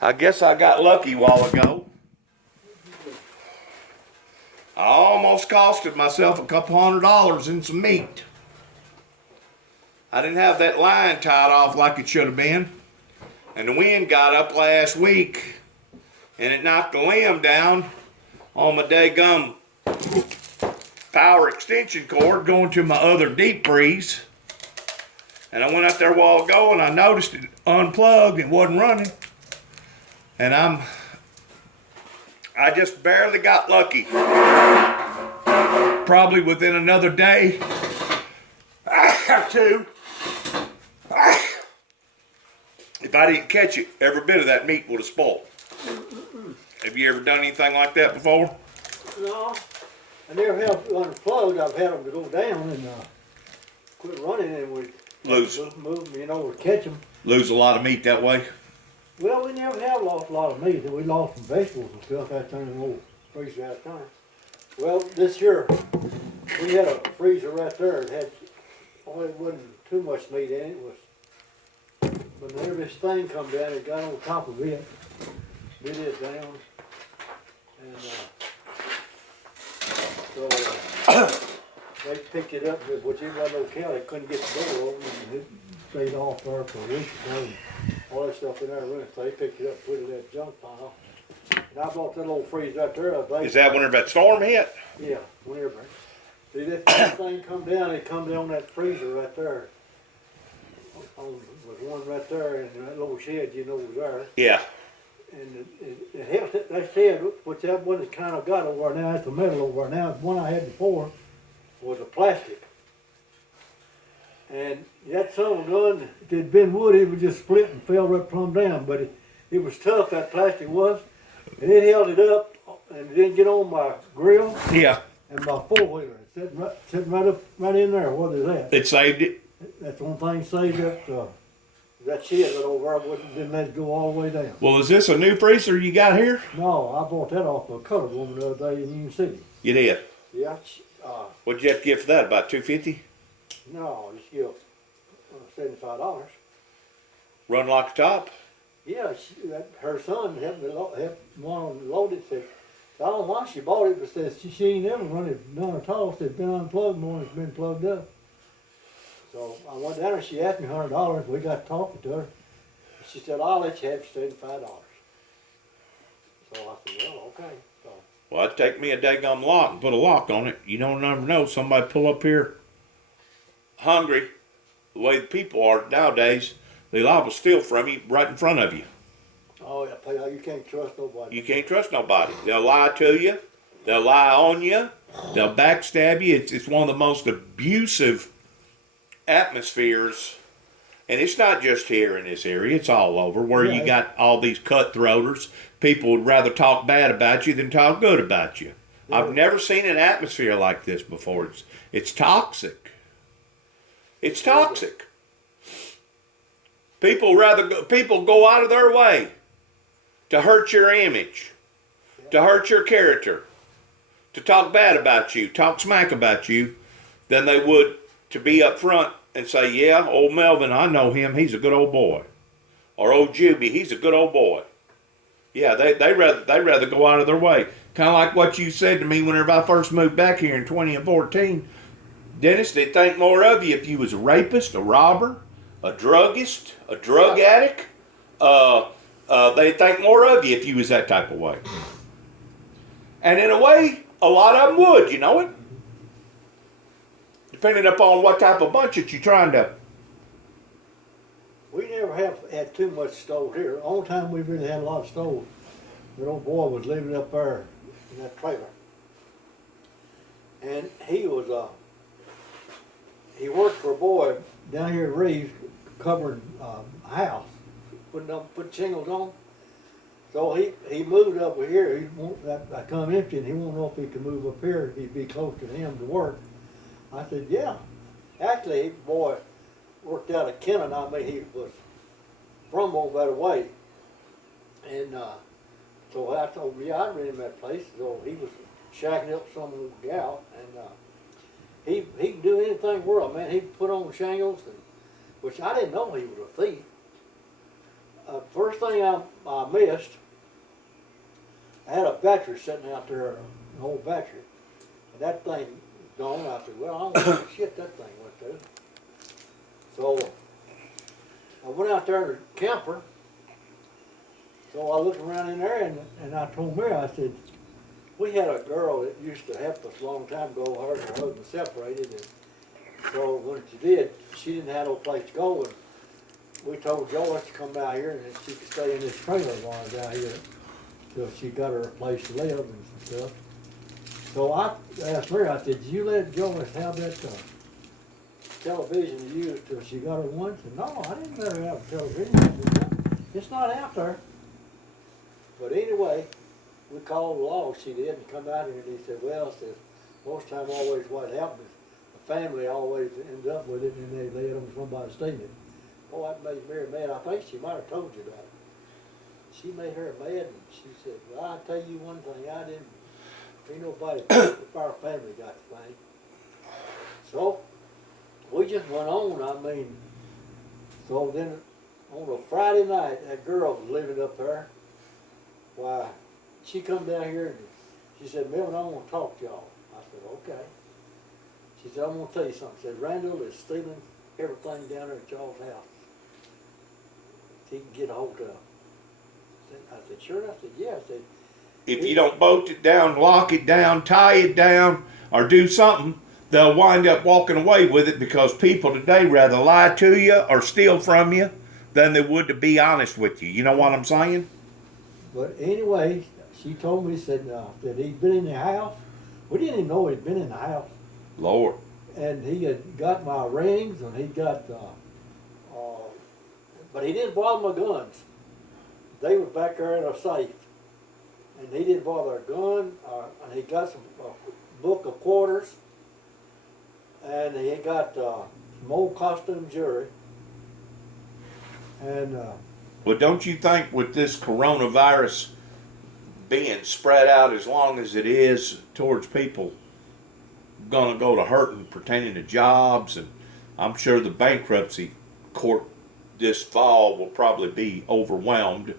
I guess I got lucky a while ago. I almost costed myself a couple $100 in some meat. I didn't have that line tied off like it should have been. And the wind got up last week and it knocked the limb down on my daggum power extension cord going to my other deep freeze. And I went out there a while ago and I noticed it unplugged, it wasn't running. And I just barely got lucky. Probably within another day or two, if I didn't catch it, every bit of that meat would have spoiled. Have you ever done anything like that before? No, I never have unplugged. I've had them to go down and quit running, and we Lose. move them, we catch them. Lose a lot of meat that way. Well, we never have lost a lot of meat. We lost some vegetables and stuff that time in the old freezer that time. Well, this year we had a freezer right there. It had only wasn't too much meat in it. It was, but whenever this thing come down, it got on top of it, bit it down, and they picked it up, which it wasn't no cow. They couldn't get the door open, and it stayed off there for a week or so. All that stuff in there running, so they picked it up, put it in that junk pile. And I bought that little freezer right there. Is that whenever that storm hit? Yeah, whenever. See, that thing come down, it come down that freezer right there. Was one right there in that little shed, was there. Yeah. And it helped, that shed, which that one is kind of got over there now, it's the metal over there now. The one I had before was a plastic. And that son done, if it had been wood, it would just split and fell right plumb down. But it was tough, that plastic was. And it held it up and it didn't get on my grill. Yeah. And my four-wheeler. Sitting right in there, what is that? It saved it? That's one thing saved that shed that over there didn't let it go all the way down. Well, is this a new freezer you got here? No, I bought that off of a colored woman the other day in Union City. You did? Yeah. What'd you have to get for that, about $250? No, just give $75. Run like a top? Yeah, her son helped one load it. Said, I don't know why she bought it, but says she ain't never run it none at all. It's been unplugged more than it's been plugged up. So I went down there, she asked me $100. We got talking to her. She said, I'll let you have $75. So I said, well, okay. So, Well, it'd take me a daggum lock and put a lock on it. You don't never know. Somebody pull up here hungry. The way the people are nowadays, they liable to steal from you right in front of you. oh yeah, you can't trust nobody. You can't trust nobody. They'll lie to you. They'll lie on you. They'll backstab you. It's one of the most abusive atmospheres. And it's not just here in this area. It's all over where you got all these cutthroaters. People would rather talk bad about you than talk good about you. Yeah. I've never seen an atmosphere like this before. It's toxic. It's toxic. People go out of their way to hurt your image, to hurt your character, to talk bad about you, talk smack about you, than they would to be up front and say, yeah, old Melvin, I know him, he's a good old boy. Or old Juby, he's a good old boy. Yeah, they rather go out of their way. Kind of like what you said to me whenever I first moved back here in 2014. Dennis, they'd think more of you if you was a rapist, a robber, a druggist, a drug addict. They'd think more of you if you was that type of way. And in a way, a lot of them would, you know it? Depending upon what type of bunch that you're trying to. We never have had too much stove here. The only time we really had a lot of stove, the old boy was living up there in that trailer. And he worked for a boy down here in Reeves, covering a house, put shingles on. So he moved up here. He want that I come empty, and he won't know if he could move up here. He'd be close to him to work. I said, yeah. Actually, boy worked out of Kennon. I mean, he was from over that way. And so I told him, yeah, I rent him that place. So he was shacking up some old gal, and he can do anything world, man. He put on shingles, which I didn't know he was a thief. First thing I missed, I had a battery sitting out there, an old battery, and that thing gone. I said, well, I don't know what shit that thing went to. So I went out there to the camper. So I looked around in there, and I told Mary, I said, we had a girl that used to help us a long time ago. Her and her husband separated, and so when she did, she didn't have no place to go. And we told Joyce to come out here, and then she could stay in this trailer while I was out here till she got her a place to live and some stuff. So I asked Mary, I said, did you let Joyce have that television to use till she got her one? She said, no, I didn't let her have a television. I said, no, it's not out there. But anyway, we called the law, she did, and come out here, and he said, well, says, most time always what happens is the family always ends up with it, and they lay it on somebody stealing it. Oh, that made Mary mad. I think she might have told you about it. She made her mad, and she said, well, I'll tell you one thing, I didn't, ain't nobody, if our family got the thing. So, we just went on, I mean, so then on a Friday night, that girl was living up there. Why, she come down here and she said, Melvin, I want to talk to y'all. I said, okay. She said, I'm going to tell you something. She said, Randall is stealing everything down there at y'all's house. He can get a hold of. I said, sure? I said, yeah. I said, if you don't bolt it down, lock it down, tie it down, or do something, they'll wind up walking away with it, because people today rather lie to you or steal from you than they would to be honest with you. You know what I'm saying? but anyway, she told me, said that he'd been in the house. We didn't even know he'd been in the house. Lord. And he had got my rings, and he got, but he didn't bother my guns. They were back there in a safe. And he didn't bother a gun, and he got some book of quarters, and he got some old costume jewelry. And Well, don't you think with this coronavirus being spread out as long as it is towards people gonna go to hurting pertaining to jobs, and I'm sure the bankruptcy court this fall will probably be overwhelmed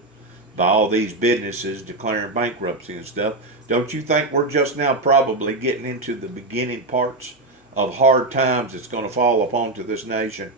by all these businesses declaring bankruptcy and stuff. Don't you think we're just now probably getting into the beginning parts of hard times that's going to fall upon to this nation?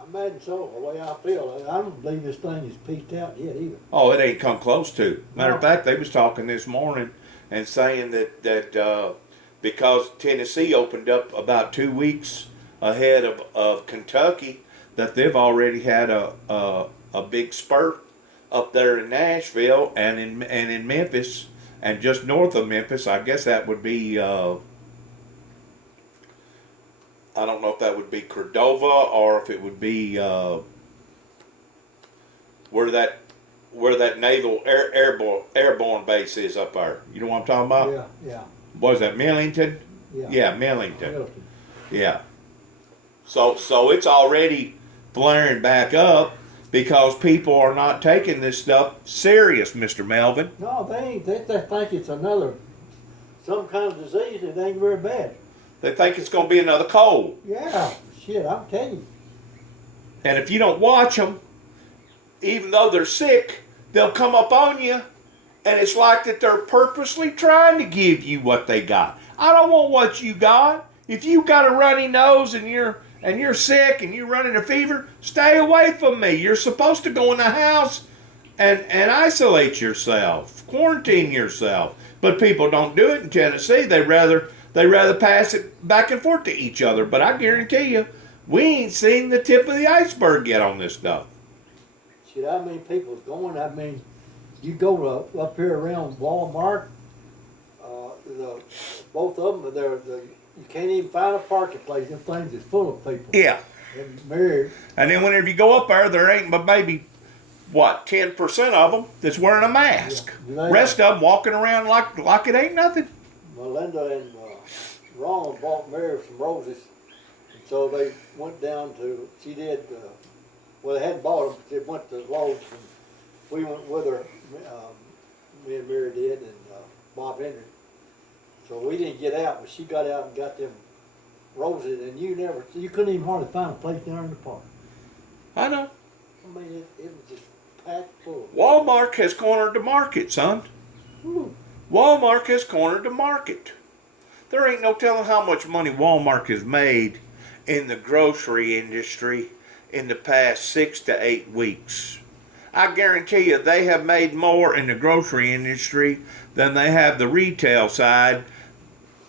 I imagine so, the way I feel. I don't believe this thing is peaked out yet either. Oh, it ain't come close to. Matter of fact, they was talking this morning and saying that because Tennessee opened up about 2 weeks ahead of Kentucky, that they've already had a big spurt up there in Nashville and in Memphis, and just north of Memphis. I guess that would be I don't know if that would be Cordova or if it would be where that naval airborne base is up there. You know what I'm talking about? Yeah. What is that, Millington? Yeah, Millington. Yeah. So it's already flaring back up because people are not taking this stuff serious, Mr. Melvin. No, they ain't. They think it's some kind of disease that ain't very bad. They think it's going to be another cold. Yeah, shit, I'm telling you. And if you don't watch them, even though they're sick, they'll come up on you, and it's like that they're purposely trying to give you what they got. I don't want what you got. If you got a runny nose and you're sick and you're running a fever, stay away from me. You're supposed to go in the house and isolate yourself, quarantine yourself. But people don't do it in Tennessee. They rather pass it back and forth to each other. But I guarantee you, we ain't seen the tip of the iceberg yet on this stuff. Shit, I mean, people's going. I mean, you go up here around Walmart. Both of them, you can't even find a parking place. Them things is full of people. Yeah. And married. And then whenever you go up there ain't but maybe, 10% of them that's wearing a mask. Yeah. Rest of them walking around like it ain't nothing. Melinda and Ron bought Mary some roses. And so they went down to, she did, well, they hadn't bought them, but they went to Lowe's, and we went with her, me and Mary did, and Bob Henry. So we didn't get out, but she got out and got them roses, and you couldn't even hardly find a place down in the park. I know. I mean, it was just packed full. Walmart has cornered the market, son. Whew. Walmart has cornered the market. There ain't no telling how much money Walmart has made in the grocery industry in the past 6 to 8 weeks. I guarantee you they have made more in the grocery industry than they have the retail side,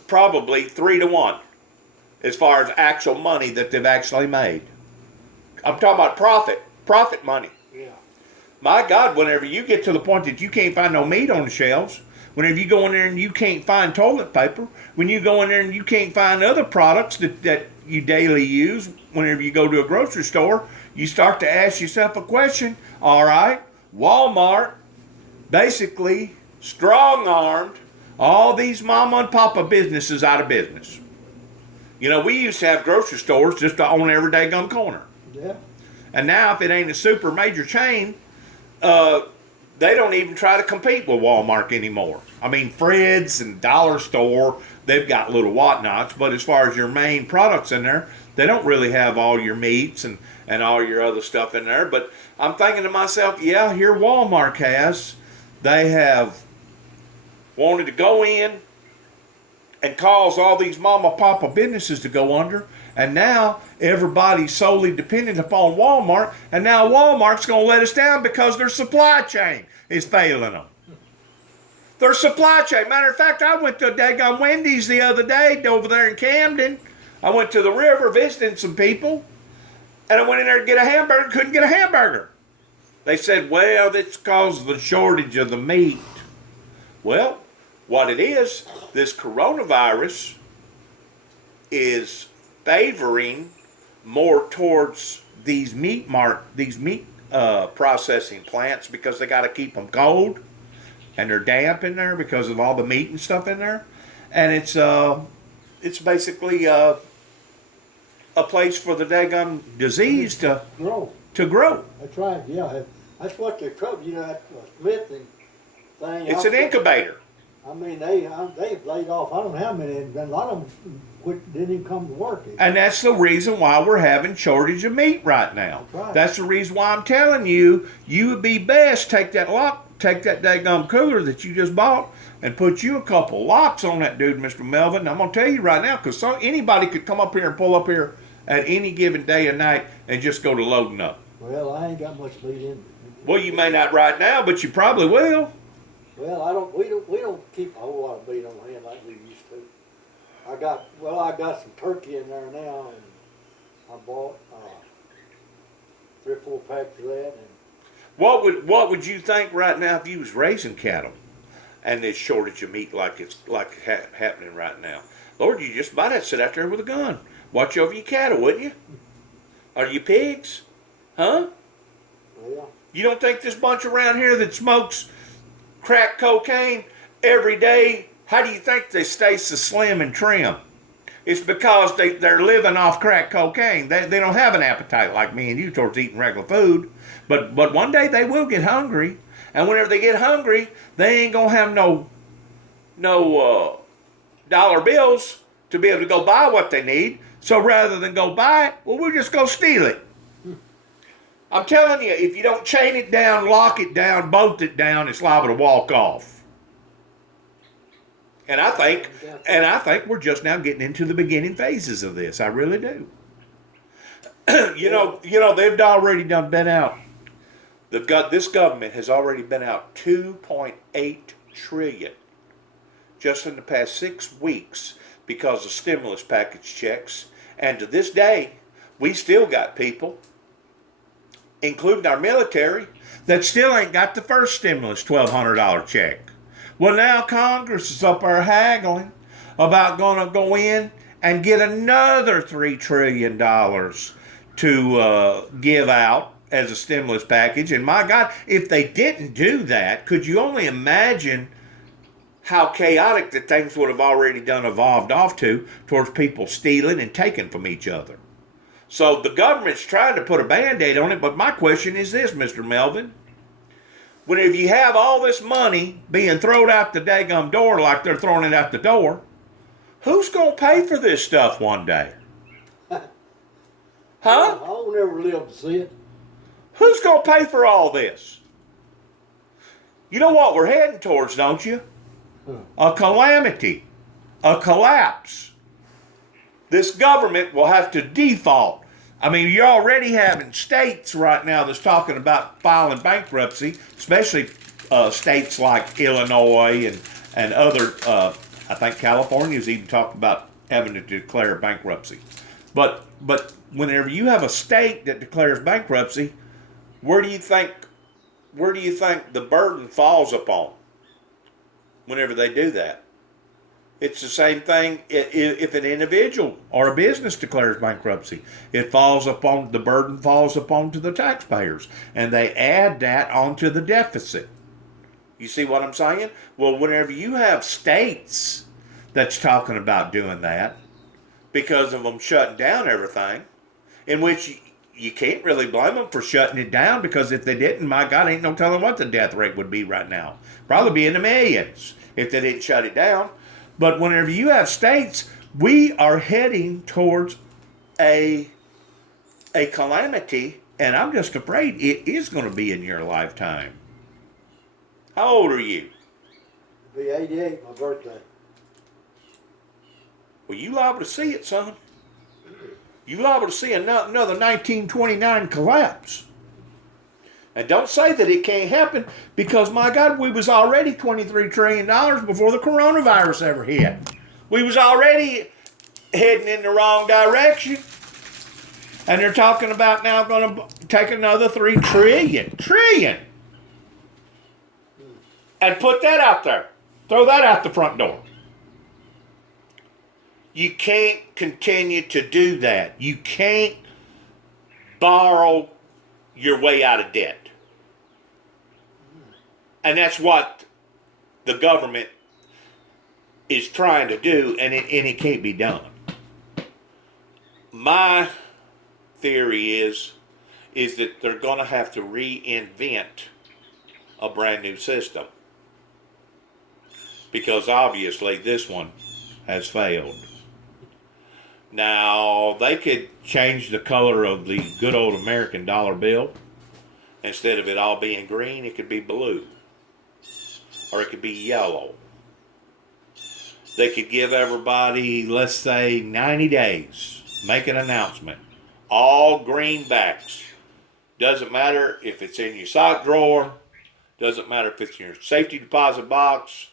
probably 3 to 1, as far as actual money that they've actually made. I'm talking about profit money. Yeah. My God, whenever you get to the point that you can't find no meat on the shelves, whenever you go in there and you can't find toilet paper, when you go in there and you can't find other products that you daily use, whenever you go to a grocery store, you start to ask yourself a question. All right, Walmart basically strong-armed all these mama and papa businesses out of business. You know, we used to have grocery stores just on every daggum corner. Yeah. And now if it ain't a super major chain, they don't even try to compete with Walmart anymore. I mean, Fred's and Dollar Store, they've got little whatnots, but as far as your main products in there, they don't really have all your meats and all your other stuff in there. But I'm thinking to myself, yeah, here Walmart has. They have wanted to go in and cause all these mama papa businesses to go under. And now everybody's solely dependent upon Walmart. And now Walmart's going to let us down because their supply chain is failing them. Their supply chain. Matter of fact, I went to a daggone Wendy's the other day over there in Camden. I went to the river visiting some people. And I went in there to get a hamburger. Couldn't get a hamburger. They said, well, that's because of the shortage of the meat. Well, what it is, this coronavirus is favoring more towards these meat processing plants because they got to keep them cold and they're damp in there because of all the meat and stuff in there, and it's basically a place for the daggum disease to grow. That's right. Yeah, that's what they're trouble. You know, that smithing thing. It's an incubator. I mean, they've laid off. I don't know how many, and a lot of them didn't even come to work. And that's the reason why we're having shortage of meat right now. That's right. That's the reason why I'm telling you, you would be best take that daggum cooler that you just bought and put you a couple locks on that dude, Mr. Melvin. I'm gonna tell you right now, because anybody could come up here and pull up here at any given day and night and just go to loading up. Well, I ain't got much meat in. Well, you may not right now, but you probably will. Well, we don't keep a whole lot of meat on hand like we used to. I got some turkey in there now, and I bought 3 or 4 packs of that. And what would you think right now if you was raising cattle and there's shortage of meat like it's happening right now? Lord, you just about had to sit out there with a gun. Watch over your cattle, wouldn't you? Are you pigs? Huh? Yeah. You don't think this bunch around here that smokes crack cocaine every day, how do you think they stay so slim and trim? It's because they're living off crack cocaine. They don't have an appetite like me and you towards eating regular food. But one day they will get hungry. And whenever they get hungry, they ain't going to have no dollar bills to be able to go buy what they need. So rather than go buy it, well, we'll just go steal it. I'm telling you, if you don't chain it down, lock it down, bolt it down, it's liable to walk off. And I think we're just now getting into the beginning phases of this. I really do. you know, they've already been out. This government has already been out $2.8 trillion just in the past 6 weeks because of stimulus package checks. And to this day, we still got people, including our military, that still ain't got the first stimulus $1,200 check. Well, now Congress is up there haggling about going to go in and get another $3 trillion to give out as a stimulus package. And my God, if they didn't do that, could you only imagine how chaotic that things would have already evolved off towards people stealing and taking from each other? So the government's trying to put a Band-Aid on it, but my question is this, Mr. Melvin. Whenever you have all this money being thrown out the daggum door like they're throwing it out the door, who's going to pay for this stuff one day? Huh? I'll never live to see it. Who's going to pay for all this? You know what we're heading towards, don't you? A calamity, a collapse. This government will have to default. I mean, you're already having states right now that's talking about filing bankruptcy, especially states like Illinois and other, I think California's even talked about having to declare bankruptcy. But whenever you have a state that declares bankruptcy, where do you think the burden falls upon whenever they do that? It's the same thing if an individual or a business declares bankruptcy. The burden falls upon to the taxpayers, and they add that onto the deficit. You see what I'm saying? Well, whenever you have states that's talking about doing that because of them shutting down everything, in which you can't really blame them for shutting it down, because if they didn't, my God, ain't no telling what the death rate would be right now. Probably be in the millions if they didn't shut it down. But whenever you have states, we are heading towards a calamity, and I'm just afraid it is going to be in your lifetime. How old are you? Be 88, my birthday. Well, you liable to see it, son. You liable to see another 1929 collapse. And don't say that it can't happen, because, my God, we was already $23 trillion before the coronavirus ever hit. We was already heading in the wrong direction. And they're talking about now going to take another $3 trillion. And put that out there. Throw that out the front door. You can't continue to do that. You can't borrow your way out of debt. And that's what the government is trying to do, and it can't be done. My theory is that they're going to have to reinvent a brand new system, because obviously this one has failed. Now, they could change the color of the good old American dollar bill. Instead of it all being green, it could be blue. Or it could be yellow. They could give everybody, let's say, 90 days. Make an announcement. All greenbacks. Doesn't matter if it's in your sock drawer. Doesn't matter if it's in your safety deposit box.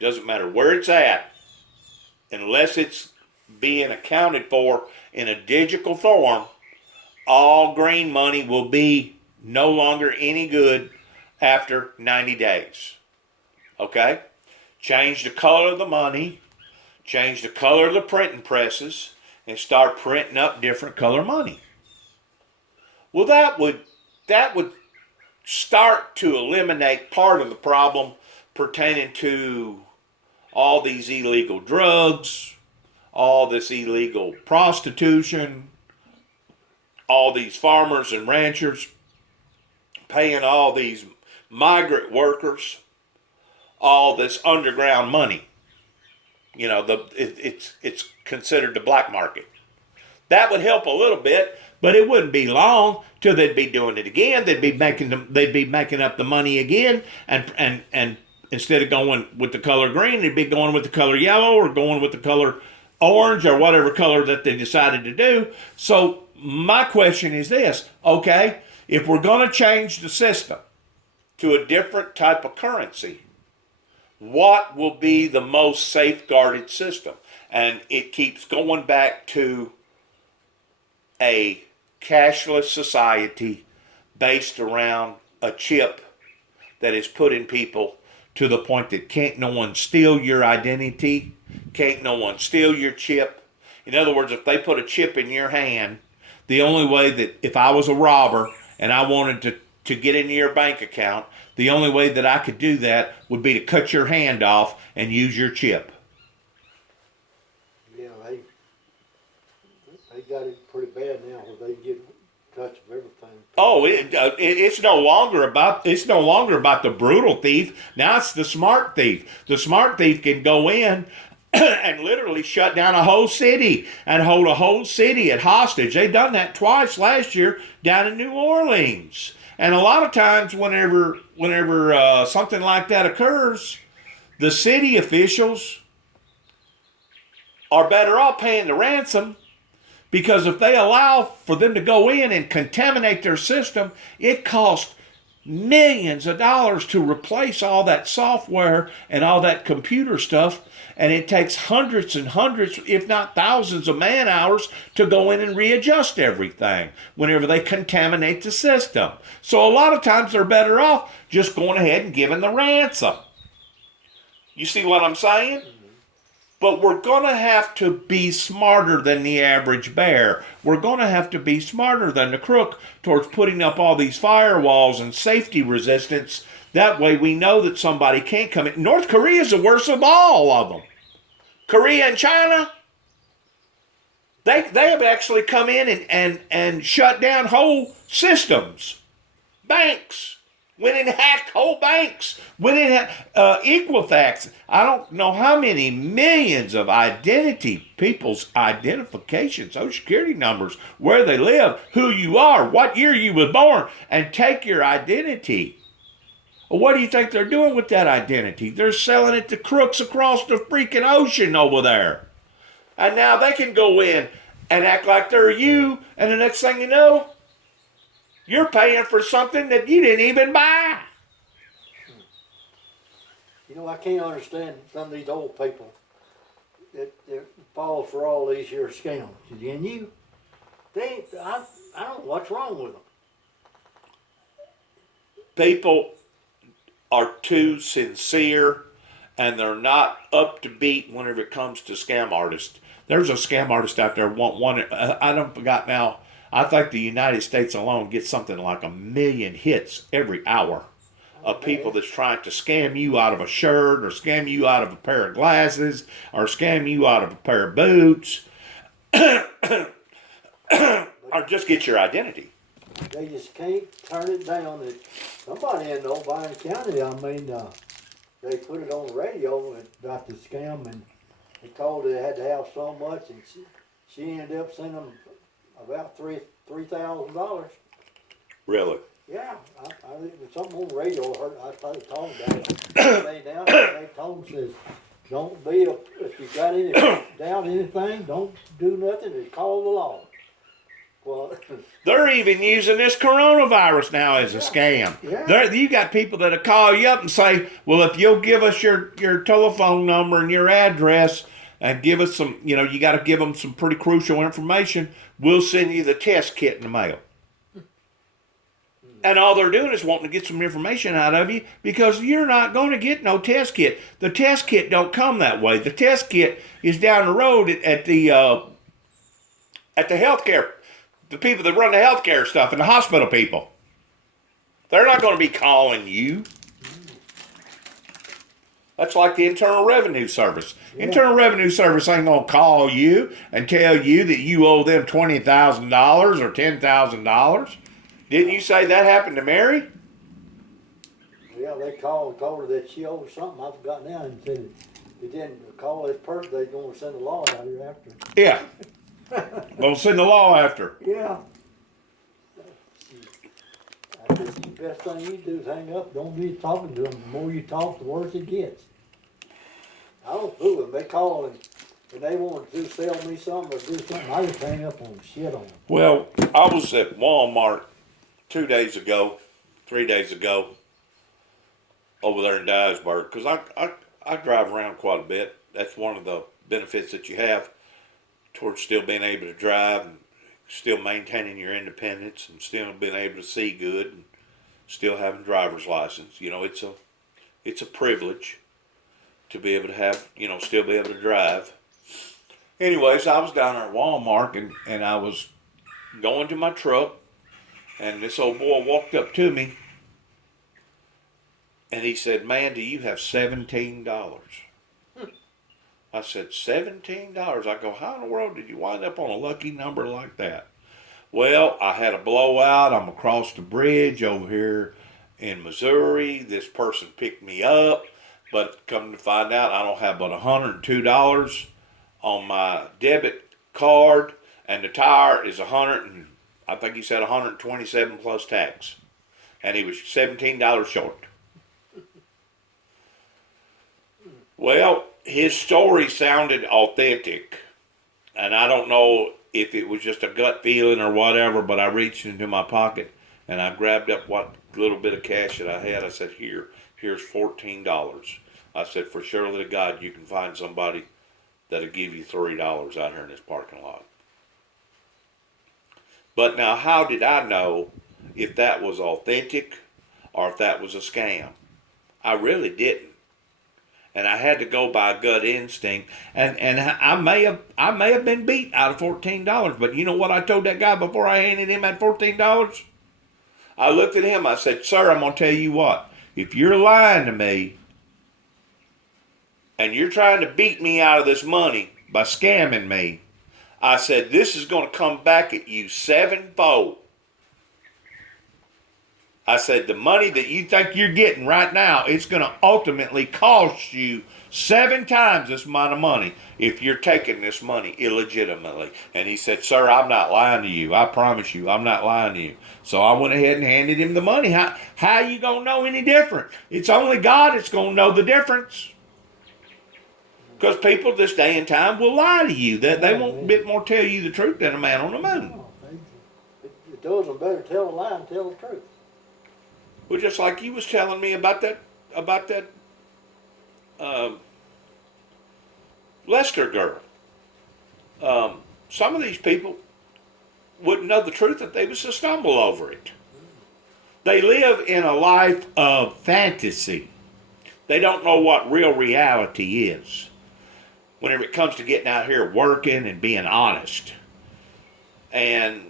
Doesn't matter where it's at. Unless it's being accounted for in a digital form, all green money will be no longer any good after 90 days. Okay? Change the color of the money, change the color of the printing presses, and start printing up different color money. Well, that would start to eliminate part of the problem pertaining to all these illegal drugs, all this illegal prostitution, all these farmers and ranchers paying all these migrant workers all this underground money. You know, it's considered the black market. That would help a little bit, but it wouldn't be long till they'd be doing it again. They'd be making up the money again, and instead of going with the color green, they'd be going with the color yellow or going with the color orange or whatever color that they decided to do. So my question is this: okay, if we're going to change the system to a different type of currency, what will be the most safeguarded system? And it keeps going back to a cashless society based around a chip that is putting people to the point that can't no one steal your identity, can't no one steal your chip. In other words, if they put a chip in your hand, the only way that if I was a robber and I wanted to get into your bank account, the only way that I could do that would be to cut your hand off and use your chip. Yeah, they got it pretty bad now where they get touch of everything. Oh, it's no longer about the brutal thief. Now it's the smart thief. The smart thief can go in and literally shut down a whole city and hold a whole city at hostage. They done that twice last year down in New Orleans. And a lot of times, whenever something like that occurs, the city officials are better off paying the ransom, because if they allow for them to go in and contaminate their system, it costs millions of dollars to replace all that software and all that computer stuff. And it takes hundreds and hundreds, if not thousands of man hours to go in and readjust everything whenever they contaminate the system. So a lot of times they're better off just going ahead and giving the ransom. You see what I'm saying? But we're going to have to be smarter than the average bear. We're going to have to be smarter than the crook towards putting up all these firewalls and safety resistance. That way we know that somebody can't come in. North Korea is the worst of all of them. Korea and China, they have actually come in and shut down whole systems. Banks. Went and hacked whole banks. Went and Equifax. I don't know how many millions of people's identification, social security numbers, where they live, who you are, what year you were born, and take your identity. Well, what do you think they're doing with that identity? They're selling it to crooks across the freaking ocean over there. And now they can go in and act like they're you, and the next thing you know, you're paying for something that you didn't even buy. You know, I can't understand some of these old people that fall for all these here scams. And I don't know what's wrong with them. People are too sincere, and they're not up to beat whenever it comes to scam artists. There's a scam artist out there, I don't forgot now. I think the United States alone gets something like 1 million hits every hour of people that's trying to scam you out of a shirt, or scam you out of a pair of glasses, or scam you out of a pair of boots, or just get your identity. They just can't turn it down. Somebody in O'Brien County, they put it on the radio about the scam, and they told her they had to have so much, and she ended up sending them about $3,000. Really? Yeah, something on the radio. I started talking about it. They told them, says, don't be if you got any doubt anything, don't do nothing. Just call the law. Well, they're even using this coronavirus now as a scam. Yeah. You got people that'll call you up and say, well, if you'll give us your telephone number and your address, and give us some, you got to give them some pretty crucial information, we'll send you the test kit in the mail. And all they're doing is wanting to get some information out of you, because you're not going to get no test kit. The test kit don't come that way. The test kit is down the road at the healthcare, the people that run the healthcare stuff, and the hospital people. They're not going to be calling you. That's like the Internal Revenue Service. Yeah. Internal Revenue Service ain't going to call you and tell you that you owe them $20,000 or $10,000. Didn't you say that happened to Mary? Yeah, they called and told her that she owed something. I forgot now, and said they didn't call this person. They're going to send the law out here after. Yeah. They'll send the law after. Yeah. I guess the best thing you do is hang up. Don't be talking to them. The more you talk, the worse it gets. I don't fool them. They call and they want to sell me something or do something. I just hang up on shit on them. Well, I was at Walmart 3 days ago, over there in Dyersburg, because I drive around quite a bit. That's one of the benefits that you have towards still being able to drive and still maintaining your independence and still being able to see good and still having a driver's license. It's a privilege to be able to have, still be able to drive. Anyways, I was down there at Walmart and I was going to my truck, and this old boy walked up to me and he said, "Man, do you have $17? I said, $17? I go, how in the world did you wind up on a lucky number like that? Well, I had a blowout. I'm across the bridge over here in Missouri. This person picked me up, but come to find out, I don't have but $102 on my debit card, and the tire is I think he said 127 plus tax. and he was $17 short. Well, his story sounded authentic, and I don't know if it was just a gut feeling or whatever, but I reached into my pocket and I grabbed up what little bit of cash that I had. I said, here's $14. I said, for surely to God, you can find somebody that'll give you $3 out here in this parking lot. But now, how did I know if that was authentic or if that was a scam? I really didn't. And I had to go by gut instinct. And I may have been beat out of $14. But you know what I told that guy before I handed him that $14? I looked at him, I said, sir, I'm going to tell you what. If you're lying to me and you're trying to beat me out of this money by scamming me, I said, this is going to come back at you sevenfold. I said, the money that you think you're getting right now, it's going to ultimately cost you 7 times this amount of money if you're taking this money illegitimately. And he said, sir, I'm not lying to you. I promise you, I'm not lying to you. So I went ahead and handed him the money. How are you going to know any different? It's only God that's going to know the difference. Because people this day and time will lie to you. They won't a bit more tell you the truth than a man on the moon. It does them better tell a lie and tell the truth. Well, just like you was telling me about that Lester girl. Some of these people wouldn't know the truth if they was to stumble over it. They live in a life of fantasy. They don't know what real reality is whenever it comes to getting out here working and being honest. And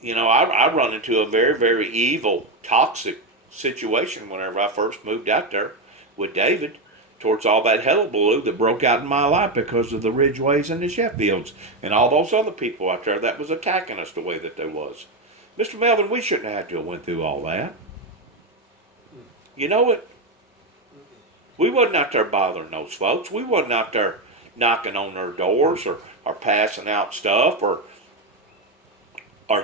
you know, I run into a very, very evil, toxic situation whenever I first moved out there with David towards all that hullabaloo that broke out in my life because of the Ridgeways and the Sheffields and all those other people out there that was attacking us the way that they was. Mr. Melvin, we shouldn't have to have went through all that. You know what? We wasn't out there bothering those folks. We wasn't out there knocking on their doors or passing out stuff or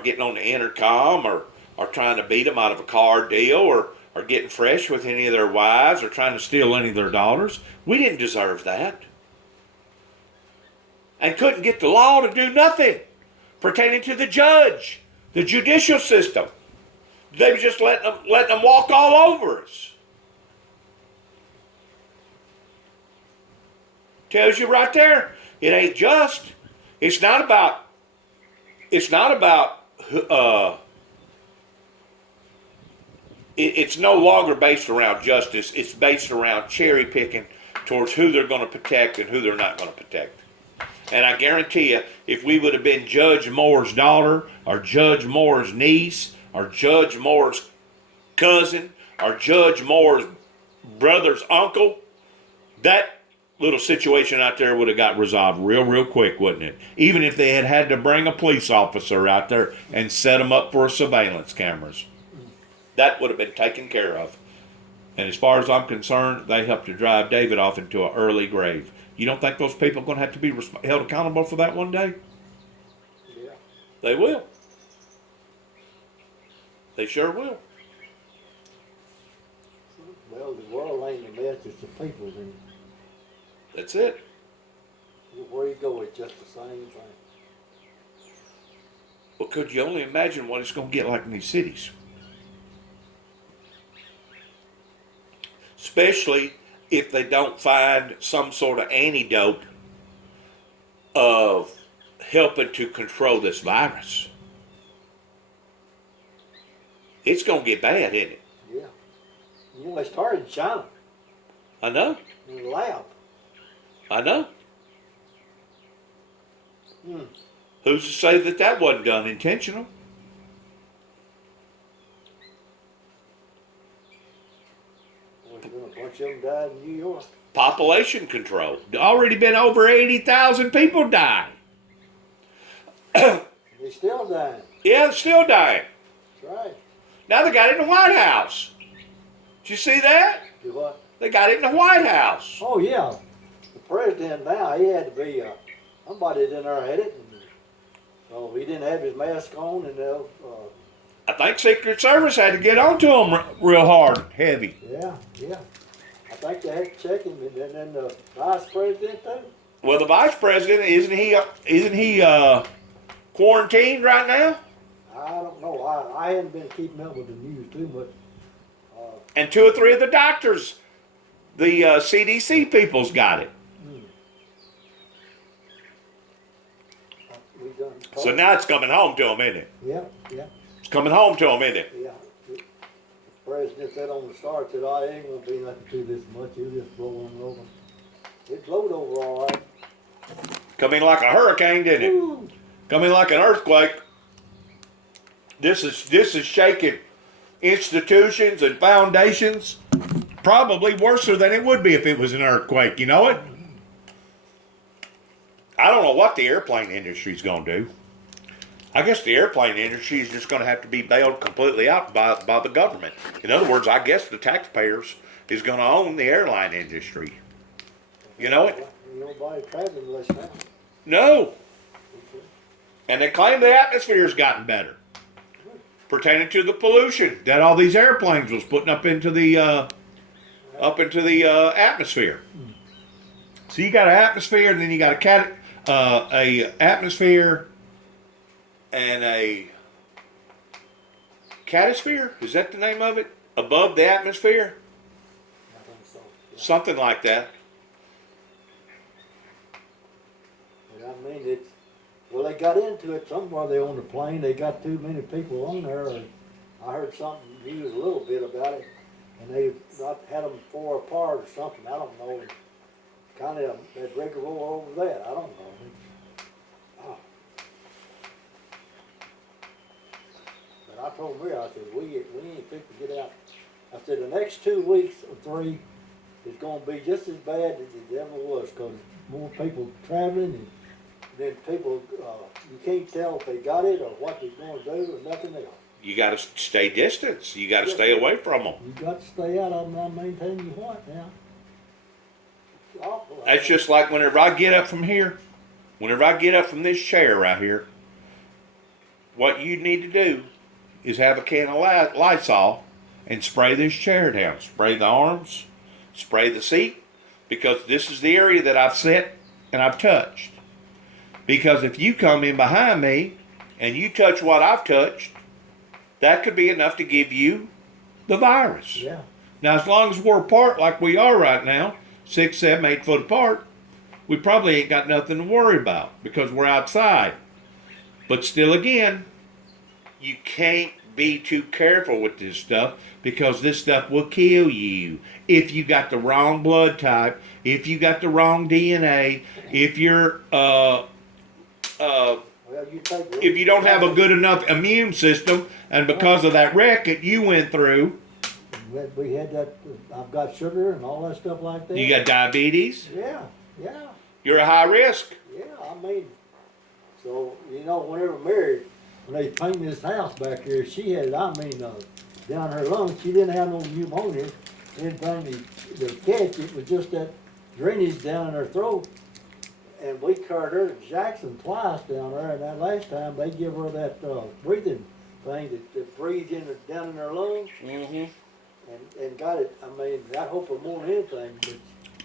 getting on the intercom or trying to beat them out of a car deal or getting fresh with any of their wives or trying to steal any of their daughters. We didn't deserve that. And couldn't get the law to do nothing pertaining to the judge, the judicial system. They were just letting them walk all over us. Tells you right there, it ain't just. It's not about it's no longer based around justice. It's based around cherry picking towards who they're going to protect and who they're not going to protect. And I guarantee you, if we would have been Judge Moore's daughter or Judge Moore's niece or Judge Moore's cousin or Judge Moore's brother's uncle, that little situation out there would have got resolved real quick, wouldn't it? Even if they had to bring a police officer out there and set them up for surveillance cameras. That would have been taken care of. And as far as I'm concerned, they helped to drive David off into an early grave. You don't think those people are going to have to be held accountable for that one day? Yeah. They will. They sure will. Well, the world ain't the mess, it's the people. And that's it. where you go, it's just the same thing. Well, could you only imagine what it's going to get like in these cities? Especially if they don't find some sort of antidote of helping to control this virus. It's going to get bad, isn't it? Yeah. You know, it started in China. I know. In the lab. I know. Who's to say that wasn't done intentional? A bunch of them died in New York. Population control. Already been over 80,000 people died. They're still dying. Yeah, they're still dying. That's right. Now they got it in the White House. Did you see that? Do what? They got it in the White House. Oh, yeah. The president now, he had to be, somebody in there had it. And, so he didn't have his mask on and I think Secret Service had to get onto him real hard, heavy. Yeah. I think they had to check him, and then the vice president too. Well, the vice president isn't he quarantined right now? I don't know. I hadn't been keeping up with the news too much. And 2 or 3 of the doctors, the CDC people's got it. We done So now it's coming home to him, isn't it? Yeah. It's coming home to him, isn't it? Yeah. The president said on the start that I ain't gonna be nothing to this much. It'll just blow on over. It blowed over all right. Coming like a hurricane, didn't it? Woo. Coming like an earthquake. This is shaking institutions and foundations. Probably worse than it would be if it was an earthquake. You know it? I don't know what the airplane industry's going to do. I guess the airplane industry is just going to have to be bailed completely out by the government. In other words, I guess the taxpayers is going to own the airline industry. You know it? Nobody traveling less now. No. And they claim the atmosphere's gotten better. Pertaining to the pollution that all these airplanes was putting up into the atmosphere. So you got an atmosphere, and then you got a atmosphere and a catosphere. Is that the name of it? Above the atmosphere, I think so. Yeah. something like that. But I mean, it's, well, they got into it somewhere. They on the plane. They got too many people on there. And I heard something news a little bit about it, and they not had them 4 apart or something. I don't know. Kind of that rigmarole over that. I don't know. Oh. But I told Mary, I said, we ain't fit to get out. I said, the next 2 weeks or 3 is going to be just as bad as it ever was, because more people traveling, and then people, you can't tell if they got it or what they're going to do or nothing else. You got to stay distance. You got to stay away from them. You got to stay out of them. I'm maintaining you what now? It's awful. That's just like whenever I get up from here, whenever I get up from this chair right here, what you need to do is have a can of Lysol and spray this chair down. Spray the arms, spray the seat, because this is the area that I've set and I've touched. Because if you come in behind me and you touch what I've touched, that could be enough to give you the virus. Yeah. Now, as long as we're apart like we are right now, 6, 7, 8 foot apart, we probably ain't got nothing to worry about because we're outside. But still, again, you can't be too careful with this stuff, because this stuff will kill you if you got the wrong blood type, if you got the wrong DNA, if you're Well, you take if you don't have a good enough immune system, and because of that wreck that you went through, we had that. I've got sugar and all that stuff like that. you got diabetes, Yeah. you're a high risk. Yeah, I mean, so, whenever Mary, when they painted this house back here, she had, down her lungs, she didn't have no pneumonia, anything to catch. It was just that drainage down in her throat. And we carried her to Jackson twice down there, and that last time they give her that breathing thing that breathed down in her lungs, Mm-hmm. and got it. I mean, I hope her more than anything, but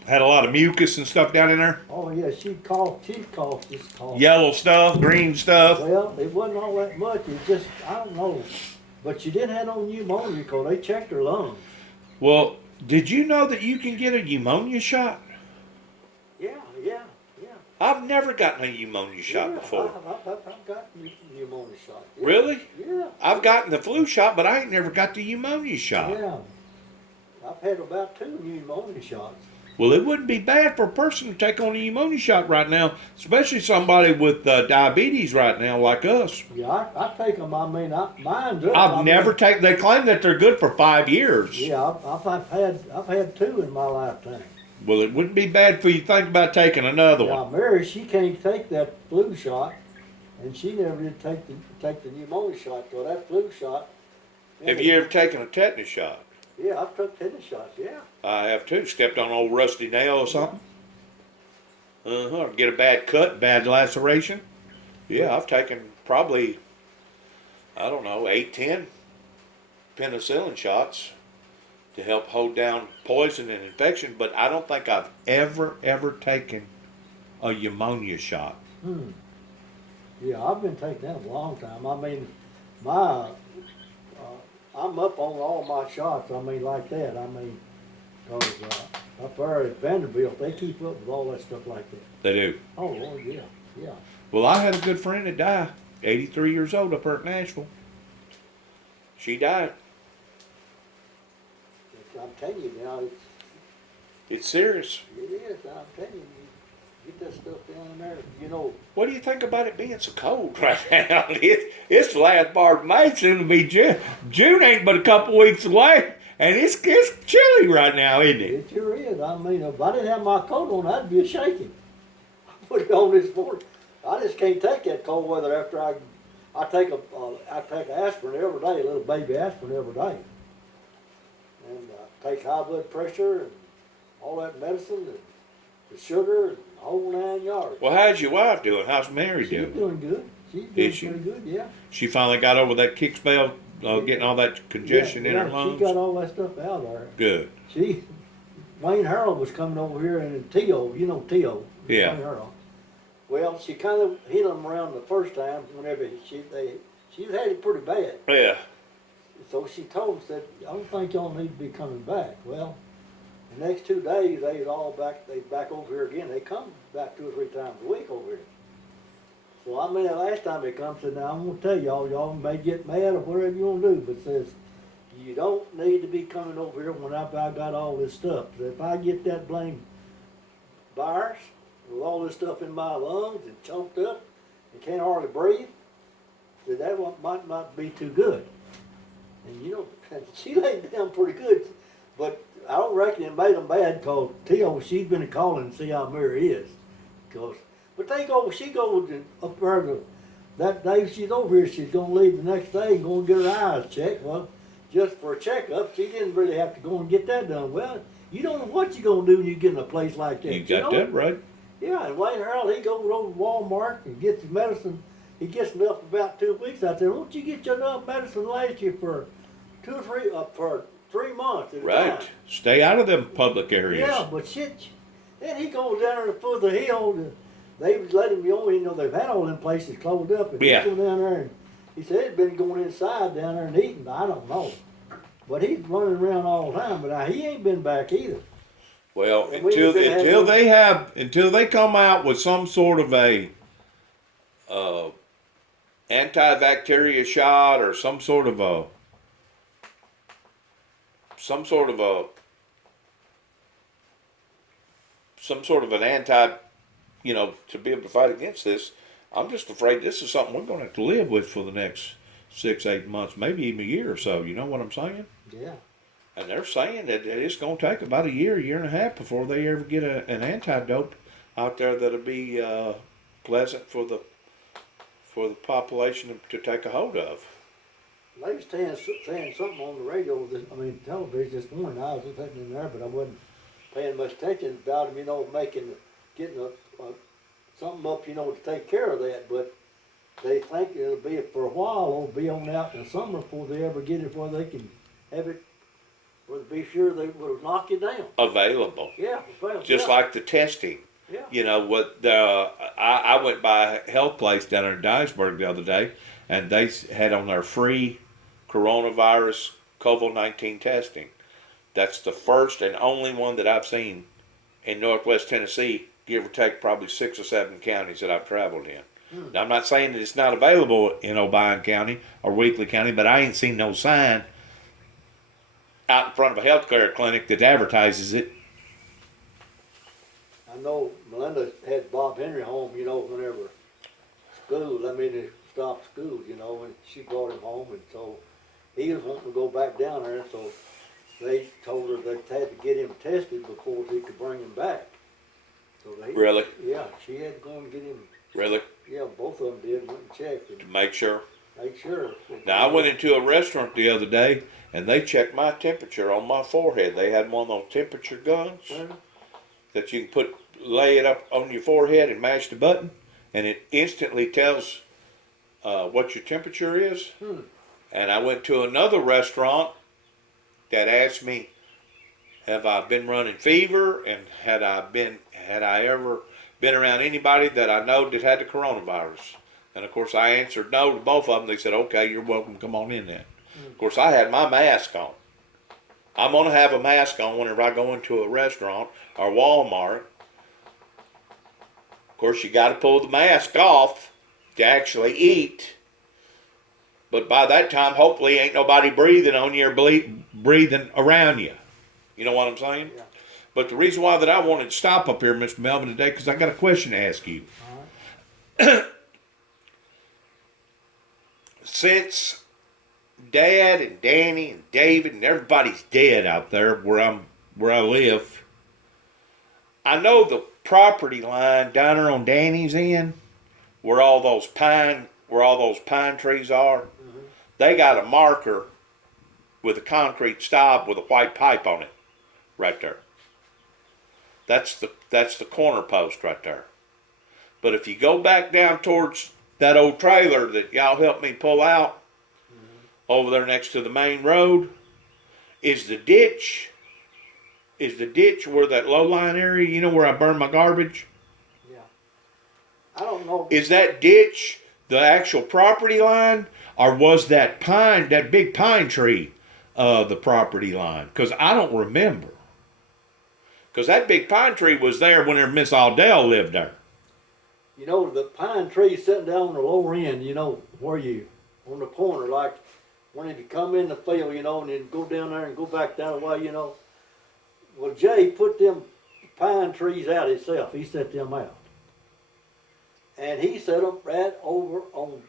Had a lot of mucus and stuff down in there. oh yeah, she coughed, just coughed. Yellow stuff, green stuff. Well, it wasn't all that much. It just, I don't know. But she didn't have no pneumonia because they checked her lungs. Well, did you know that you can get a pneumonia shot? Yeah. I've never gotten a pneumonia shot before. I've got pneumonia shot. Yeah. Really? Yeah. I've gotten the flu shot, but I ain't never got the pneumonia shot. Yeah. I've had about 2 pneumonia shots. Well, it wouldn't be bad for a person to take on a pneumonia shot right now, especially somebody with diabetes right now like us. Yeah, I take them. I mean, mine's up. I've never taken. They claim that they're good for 5 years. Yeah, I've had 2 in my lifetime. Well, it wouldn't be bad for you to think about taking another one. Now, Mary, she can't take that flu shot, and she never did take the pneumonia shot. So that flu shot. Have you ever taken a tetanus shot? Yeah, I've took tetanus shots. Yeah. I have too. Stepped on an old rusty nail or something. Get a bad cut, bad laceration. Yeah, I've taken probably I don't know, 8, 10 penicillin shots to help hold down poison and infection, but I don't think I've ever taken a pneumonia shot. Yeah, I've been taking that a long time. I mean, my, I'm up on all my shots. I mean, like that. I mean, cause up there at Vanderbilt, they keep up with all that stuff like that. They do. Oh, Lord, yeah, yeah. Well, I had a good friend that died, 83 years old, up there at Nashville. She died. I'm telling you now, It's serious. it is. I'm telling you, get that stuff down there. You know, What do you think about it being so cold right now? It's the last part of May, soon to be June. June ain't but a couple weeks away, and it's chilly right now, isn't it? it sure is. I mean, if I didn't have my coat on, I'd be shaking. I put it on this morning. I just can't take that cold weather after I take aspirin every day, a little baby aspirin every day, and take high blood pressure and all that medicine and the sugar and the whole 9 yards. Well, how's your wife doing? How's Mary She's doing? doing good. She's doing Is she? pretty good, yeah. She finally got over that kick spell, getting all that congestion in her lungs? She got all that stuff out of there. Good. Wayne Harold was coming over here and Tio, you know Tio. Yeah. Wayne Harold. Well, she kind of hit him around the first time whenever she had it pretty bad. Yeah. So she told him, said, I don't think y'all need to be coming back. Well, the next 2 days, they was all back, back over here again. They come back 2 or 3 times a week over here. So I mean, the last time they come, said, now I'm going to tell y'all may get mad or whatever you want to do, but says, you don't need to be coming over here when I got all this stuff. If I get that blame virus with all this stuff in my lungs and choked up and can't hardly breathe, said that might not be too good. And you know, she laid down pretty good, but I don't reckon it made them bad because Tio, she's been calling to see how Mary is. But she goes up there that day she's over here, she's going to leave the next day and go and get her eyes checked. Well, just for a checkup, she didn't really have to go and get that done. Well, you don't know what you're going to do when you get in a place like that. You got that right. Yeah, and Wayne Harold, he goes over to Walmart and gets his medicine. He gets enough for about 2 weeks out there. Won't you get your enough medicine last year for 2 or 3 for 3 months at a Right. time? Stay out of them public areas. Yeah, but shit. Then he goes down there to the foot of the hill. And they was letting me on. You know, they've had all them places closed up. And Yeah. he go down there and he said he'd been going inside down there and eating. But I don't know. But he's running around all the time. But he ain't been back either. Well, And we ain't been until they come out with some sort of a antibacteria shot or some sort of an anti, to be able to fight against this. I'm just afraid this is something we're going to have to live with for the next 6, 8 months, maybe even a year or so. You know what I'm saying? Yeah. And they're saying that it's going to take about a year and a half before they ever get an antidote out there that'll be pleasant for the population to take a hold of. They was saying something on the radio, television this morning. I was sitting in there, but I wasn't paying much attention about them, getting something up, to take care of that. But they think it'll be for a while, it'll be on out in the summer before they ever get it, where they can have it, where to be sure they will knock it down. Available. Yeah, Just like the testing. Yeah. I went by a health place down in Dyersburg the other day, and they had on their free coronavirus COVID-19 testing. That's the first and only one that I've seen in Northwest Tennessee, give or take probably 6 or 7 counties that I've traveled in. Now, I'm not saying that it's not available in Obion County or Weakley County, but I ain't seen no sign out in front of a healthcare clinic that advertises it. I know Melinda had Bob Henry home, whenever they stopped school, and she brought him home, and so he was wanting to go back down there, so they told her they had to get him tested before they could bring him back. So Really? Yeah, she had to go and get him. Really? Yeah, both of them did, went and checked. And To make sure. make sure. Now, I went into a restaurant the other day, and they checked my temperature on my forehead. They had one of those temperature guns that you can lay it up on your forehead and mash the button, and it instantly tells what your temperature is. And I went to another restaurant that asked me, have I been running fever, and had I ever been around anybody that I know that had the coronavirus? And of course I answered no to both of them. They said, okay, you're welcome, come on in then. Of course I had my mask on. I'm going to have a mask on whenever I go into a restaurant or Walmart. Of course you got to pull the mask off to actually eat. But by that time, hopefully ain't nobody breathing on you or breathing around you. You know what I'm saying? Yeah. But the reason why that I wanted to stop up here, Mr. Melvin, today, because I got a question to ask you. All right. Since Dad and Danny and David and everybody's dead out there where I live, I know the property line down there on Danny's end, where all those pine trees are, they got a marker with a concrete stop with a white pipe on it, right there. That's the corner post right there. But if you go back down towards that old trailer that y'all helped me pull out, over there next to the main road, is the ditch where that low line area, you know, where I burn my garbage? Yeah. I don't know. Is that ditch the actual property line, or was that big pine tree, the property line? Because I don't remember. Because that big pine tree was there whenever Miss Aldell lived there. You know, the pine tree sitting down on the lower end, you know, where you, on the corner, like when you come in the field, you know, and then go down there and go back that way, you know. Well, Jay put them pine trees out himself. He set them out. And he set them right over on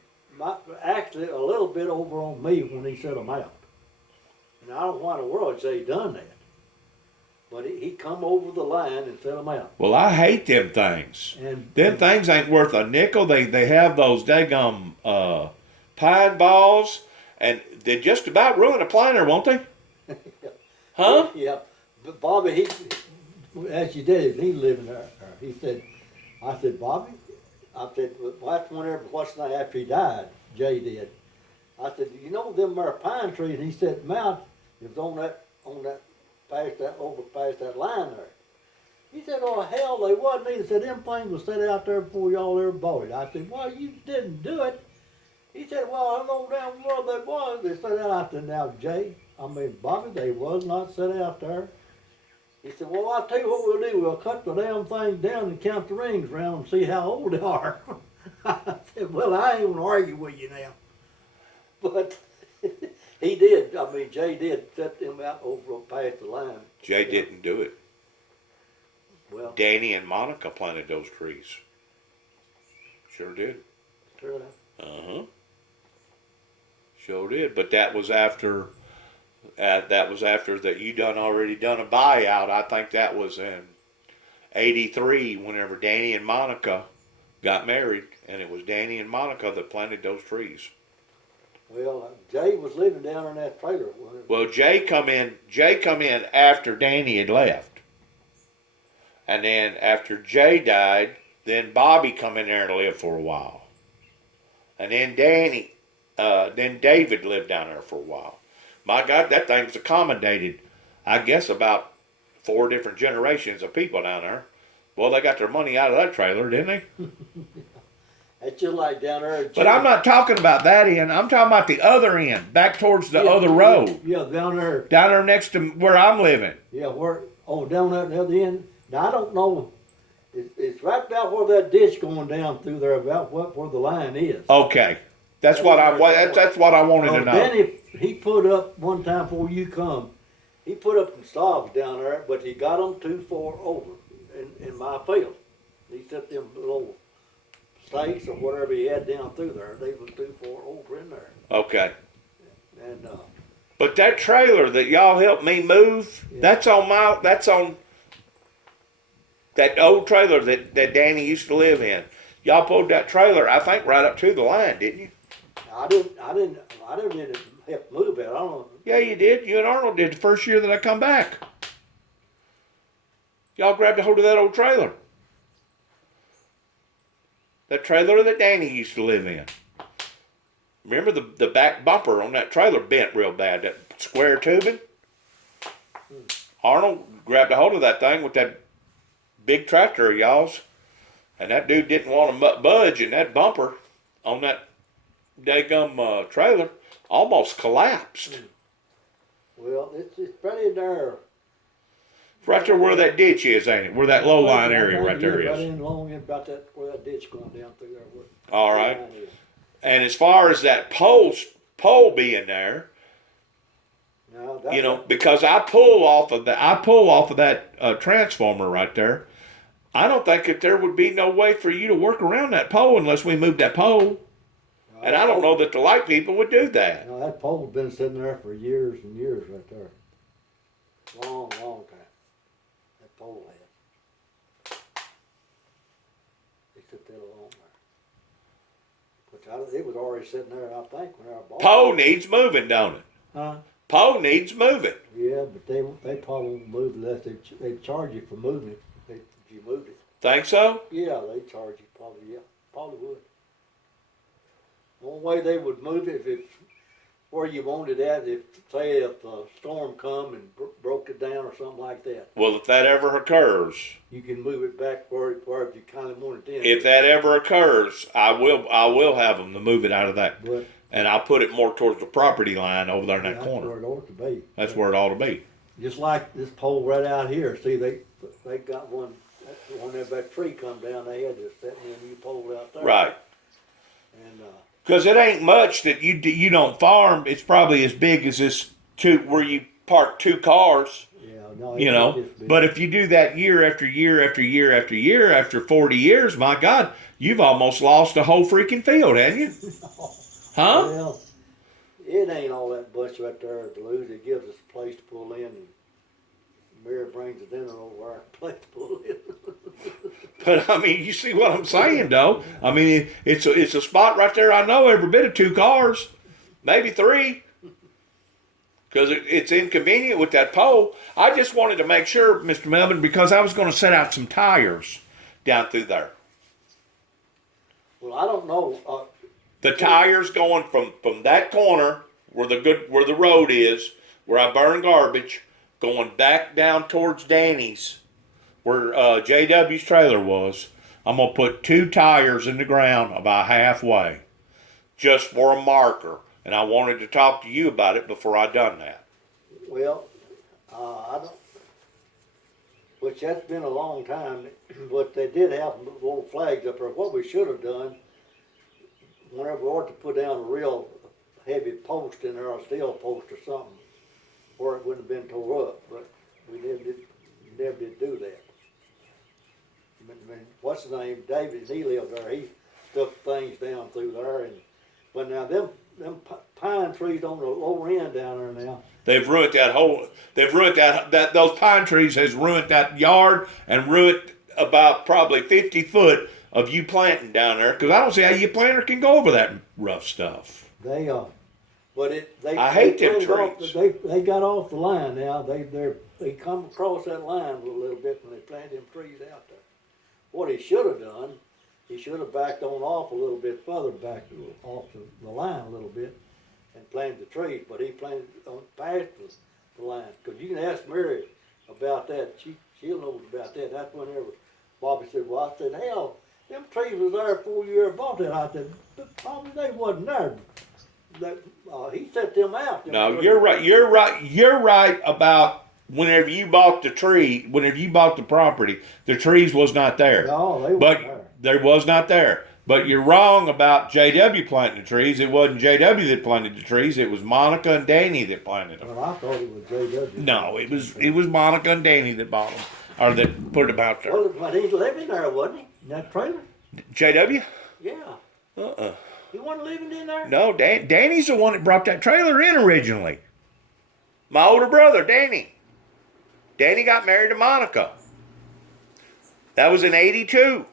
actually a little bit over on me when he set them out. And I don't know why in the world Jay done that. But he come over the line and set them out. Well, I hate them things. Them things ain't worth a nickel. They have those daggum pine balls, and they just about ruin a planter, won't they? Huh? Yeah. But Bobby, as you did, he living there. He said, I said, Bobby, well, that's whenever, what's the name, after he died, Jay did. I said, you know them there pine trees? And he said, Mount, it was past that line there. He said, oh hell, they wasn't. He said, them things was set out there before y'all ever bought it. I said, well, you didn't do it. He said, well, I know damn well they was. They set out there now, Jay. I mean, Bobby, they was not set out there. He said, well, I'll tell you what we'll do. We'll cut the damn thing down and count the rings around and see how old they are. I said, well, I ain't gonna argue with you now. But he did. I mean, Jay did set them out over past the line. Jay didn't do it. Well, Danny and Monica planted those trees. Sure did. sure. Uh-huh. Sure did. But that was after that you already done a buyout. I think that was in '83 whenever Danny and Monica got married, and it was Danny and Monica that planted those trees. Well, Jay was living down in that trailer. Well, Jay come in after Danny had left. And then after Jay died, then Bobby come in there and lived for a while. And then then David lived down there for a while. My God, that thing's accommodated, I guess, about 4 different generations of people down there. Well, they got their money out of that trailer, didn't they? It's just like down there. But I'm not talking about that end. I'm talking about the other end, back towards the other road. Yeah, down there. Down there next to where I'm living. Yeah, down at the other end. Now, I don't know. It's right about where that ditch going down through there, about where the line is. Okay. That's what I wanted to know. Then he put up one time before you come, he put up some stalks down there, but he got them too far over in my field. He set them little stakes or whatever he had down through there. They were too far over in there. Okay. And but that trailer that y'all helped me move, yeah. that's on that old trailer that Danny used to live in. Y'all pulled that trailer, I think, right up to the line, didn't you? I didn't help move it. I don't know. Yeah, you did. You and Arnold did the first year that I come back. Y'all grabbed a hold of that old trailer. That trailer that Danny used to live in. remember the back bumper on that trailer bent real bad, that square tubing? Arnold grabbed a hold of that thing with that big tractor of y'all's, and that dude didn't want to budge, and that bumper on that daggum trailer almost collapsed. Well, it's pretty narrow. Right there where that ditch is, ain't it? Where that low line area right there Right is. in along about that where that ditch going down through there. All right. And as far as that pole being there, No, you know, because I pull off of that transformer right there. I don't think that there would be no way for you to work around that pole unless we moved that pole. And I don't know that the light people would do that. No, that pole's been sitting there for years and years right there. Long, long time. That pole had. They took that along there. Which it was already sitting there, I think, when I bought Pole needs moving, don't it? Huh? Pole needs moving. Yeah, but they probably won't move unless they charge you for moving it. If you moved it. Think so? Yeah, they charge you probably. Yeah, probably would. The only way they would move it if it's where you wanted it at, if a storm come and broke it down or something like that. Well, if that ever occurs, You can move it back where you kind of want it in. if that ever occurs, I will have them to move it out of that, But and I'll put it more towards the property line over there in that that's corner. where it ought to be. That's where it ought to be. Just like this pole right out here. See, they got one. Whenever that tree come down, they had to set me a new pole out there. Right. And Because it ain't much that you don't farm. It's probably as big as this where you park two cars. yeah, no, You know, it's big. but if you do that year after year after year after year after 40 years, my God, you've almost lost a whole freaking field, haven't you? Huh? Well, it ain't all that much right there to lose. It gives us a place to pull in, and Mary brings the dinner over our place to pull in. But I mean, you see what I'm saying, though. I mean, it's a spot right there. I know every bit of two cars, maybe three, because it's inconvenient with that pole. I just wanted to make sure, Mr. Melvin, because I was going to set out some tires down through there. Well, I don't know. The tires going from that corner where the road is, where I burn garbage, going back down towards Danny's, where JW's trailer was. I'm gonna put two tires in the ground about halfway, just for a marker. And I wanted to talk to you about it before I done that. Well, I don't. Which that's been a long time, but they did have little flags up there. What we should have done, whenever we ought to put down a real heavy post in there, or a steel post or something, or it wouldn't have been tore up. But we never did do that. I mean, what's his name? David, he lived there. He took things down through there, but now them pine trees on the lower end down there now. They've ruined that whole. They've ruined that. Those pine trees has ruined that yard and ruined about probably 50 foot of you planting down there. Because I don't see how you planter can go over that rough stuff. They I hate them trees. trees. They got off the line now. They come across that line a little bit when they planted them trees out there. What he should have done, he should have backed on off a little bit further back off the line a little bit and planted the trees, but he planted on past the line. Because you can ask Mary about that. She'll know about that. That's whenever Bobby said, well, I said, hell, them trees was there before you ever bought that. I said, probably they wasn't there. He set them out. No, you're right. You're right about whenever you bought the property, the trees was not there. No, they but weren't there. There was not there. But you're wrong about JW planting the trees. It wasn't JW that planted the trees. It was Monica and Danny that planted them. Well, I thought it was JW. No, it was Monica and Danny that bought them, or that put them out there. Well, but he was living there, wasn't he? In that trailer? JW? Yeah. He wasn't living in there? No, Danny's the one that brought that trailer in originally. My older brother, Danny. Danny got married to Monica. That was in 82.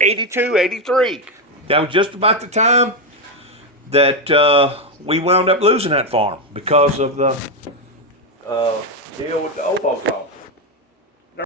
82, 83. That was just about the time that we wound up losing that farm because of the deal with the Opal